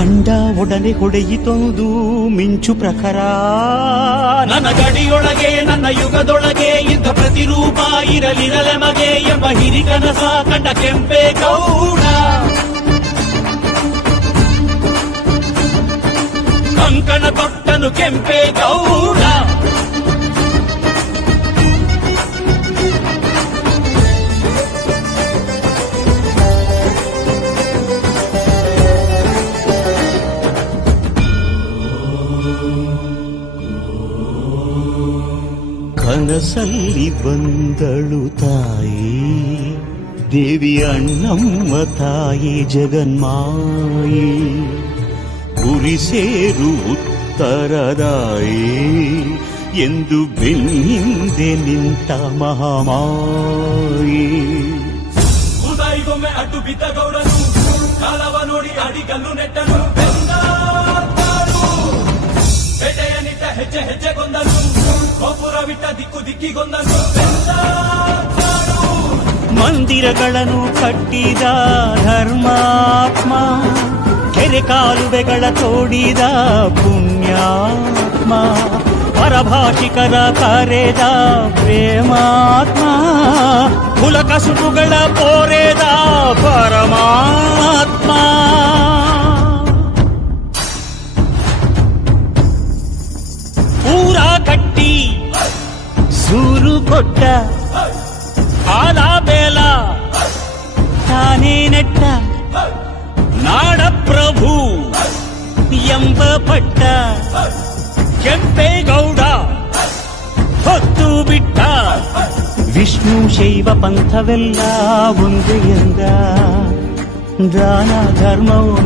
ಕಂಡ ಒಡನೆ ಹೊಡೆಯಿತೊಂದು ಮಿಂಚು ಪ್ರಖರ. ನನ್ನ ಗಡಿಯೊಳಗೆ ನನ್ನ ಯುಗದೊಳಗೆ ಇಂಥ ಪ್ರತಿರೂಪ ಇರಲಿರಲೆ ಮಗೆ ಎಂಬ ಹಿರಿಕನಸ ಕಂಡ ಕೆಂಪೇಗೌಡ. ಕಂಕಣ ತೊಟ್ಟನು ಕೆಂಪೇಗೌಡ. ಕನಸಲ್ಲಿ ಬಂದಳು ತಾಯಿ ದೇವಿ ಅಣ್ಣಮ್ಮ ತಾಯಿ ಜಗನ್ಮಾಯಿ. ಗುರಿ ಸೇರು ಉತ್ತರದಾಯಿ ಎಂದು ಬೆನ್ನಿಂದೆ ನಿಂತ ಮಹಾಮಾಯಿ. ಉದಾಯಿಗೊಮ್ಮೆ ಅಡ್ಡು ಬಿದ್ದ ಗೌಡನು ಕಾಲವ ನೋಡಿ ಅಡಿಗಲ್ಲು ನೆಟ್ಟನು. ಬೇಟೆಯ ನಿಟ್ಟ ಹೆಜ್ಜೆ ಹೆಜ್ಜೆಗೊಂದನು ಗೋಪುರವಿಟ್ಟ ದಿಕ್ಕು ದಿಕ್ಕಿಗೊಂದನು. ಮಂದಿರಗಳನ್ನು ಕಟ್ಟಿದ ಧರ್ಮಾತ್ಮ, ಕೆರೆ ಕಾಲುವೆಗಳ ತೋಡಿದ ಪುಣ್ಯಾತ್ಮ, ಪರಭಾಷಿಕರ ಕರೆದ ಪ್ರೇಮಾತ್ಮ, ಕುಲಕಸುಬುಗಳ ಪೋರೆದ ಪರಮಾತ್ಮ. ಊರ ಕಟ್ಟಿ ಸೂರು ಕೊಟ್ಟ ಆಲ ಬೇಲ ತಾನೇ ನೆಟ್ಟ ನಾಡ ಪ್ರಭು ಎಂಬ ಪಟ್ಟ ಕೆಂಪೇಗೌಡ ಹೊತ್ತು ಬಿಟ್ಟ. ವಿಷ್ಣು ಶೈವ ಪಂಥವೆಲ್ಲ ಒಂದೇ ಎಂದ ದಾನ ಧರ್ಮವು